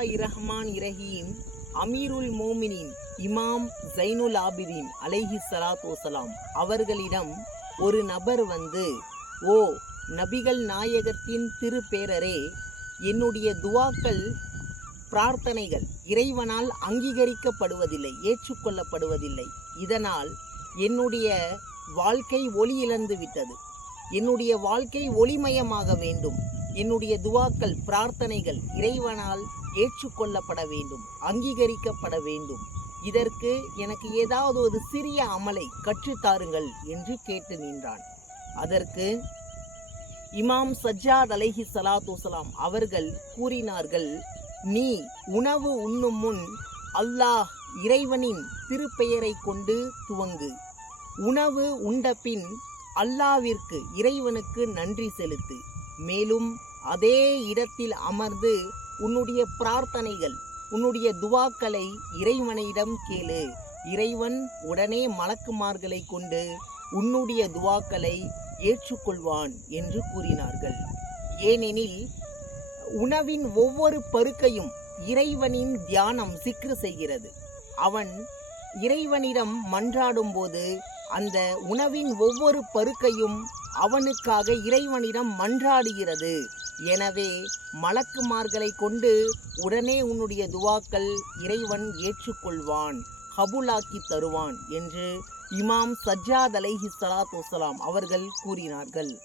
பிஸ்மில்லாஹி ரஹ்மான் இரஹீம் அமீருல் மோமினின் இமாம் ஜைனுல் ஆபிதீன் அலைஹி சலாத் வஸலாம். அவர்களிடம் ஒரு நபர் வந்து ஓ நபிகள் நாயகத்தின் திருப்பேரரே என்னுடைய துவாக்கள் பிரார்த்தனைகள் இறைவனால் அங்கீகரிக்கப்படுவதில்லை ஏற்றுக்கொள்ளப்படுவதில்லை. இதனால் என்னுடைய வாழ்க்கை ஒளி இழந்து விட்டது என்னுடைய வாழ்க்கை ஒளிமயமாக வேண்டும். என்னுடைய துவாக்கள் பிரார்த்தனைகள் இறைவனால் ஏற்றுக்கொள்ளப்பட வேண்டும் அங்கீகரிக்கப்பட வேண்டும். இதற்கு எனக்கு ஏதாவது ஒரு சிறிய அமலை கற்றுத்தாருங்கள் என்று கேட்டு நின்றான். அதற்கு இமாம் சஜ்ஜாத் அலைஹி சலாத்துசலாம் அவர்கள் கூறினார்கள் நீ உணவு உண்ணும் முன் அல்லாஹ் இறைவனின் திருப்பெயரை கொண்டு துவங்கு. உணவு உண்ட பின் அல்லாவிற்கு இறைவனுக்கு நன்றி செலுத்து. மேலும் அதே இடத்தில் அமர்ந்து உன்னுடைய பிரார்த்தனைகள் உன்னுடைய துவாக்களை இறைவனிடம் கேளு. இறைவன் உடனே மலக்குமார்களை கொண்டு உன்னுடைய துவாக்களை ஏற்றுக்கொள்வான் என்று கூறினார்கள். ஏனெனில் உணவின் ஒவ்வொரு பருக்கையும் இறைவனின் தியானம் சிக்ரு செய்கிறது. அவன் இறைவனிடம் மன்றாடும் போது அந்த உணவின் ஒவ்வொரு பருக்கையும் அவனுக்காக இறைவனிடம் மன்றாடுகிறது. எனவே மலக்குமார்களை கொண்டு உடனே உன்னுடைய துவாக்கள் இறைவன் ஏற்றுக்கொள்வான் கபூலாக்கி தருவான் என்று இமாம் சஜ்ஜாத் அலைஹி சலாத் வசலாம் அவர்கள் கூறினார்கள்.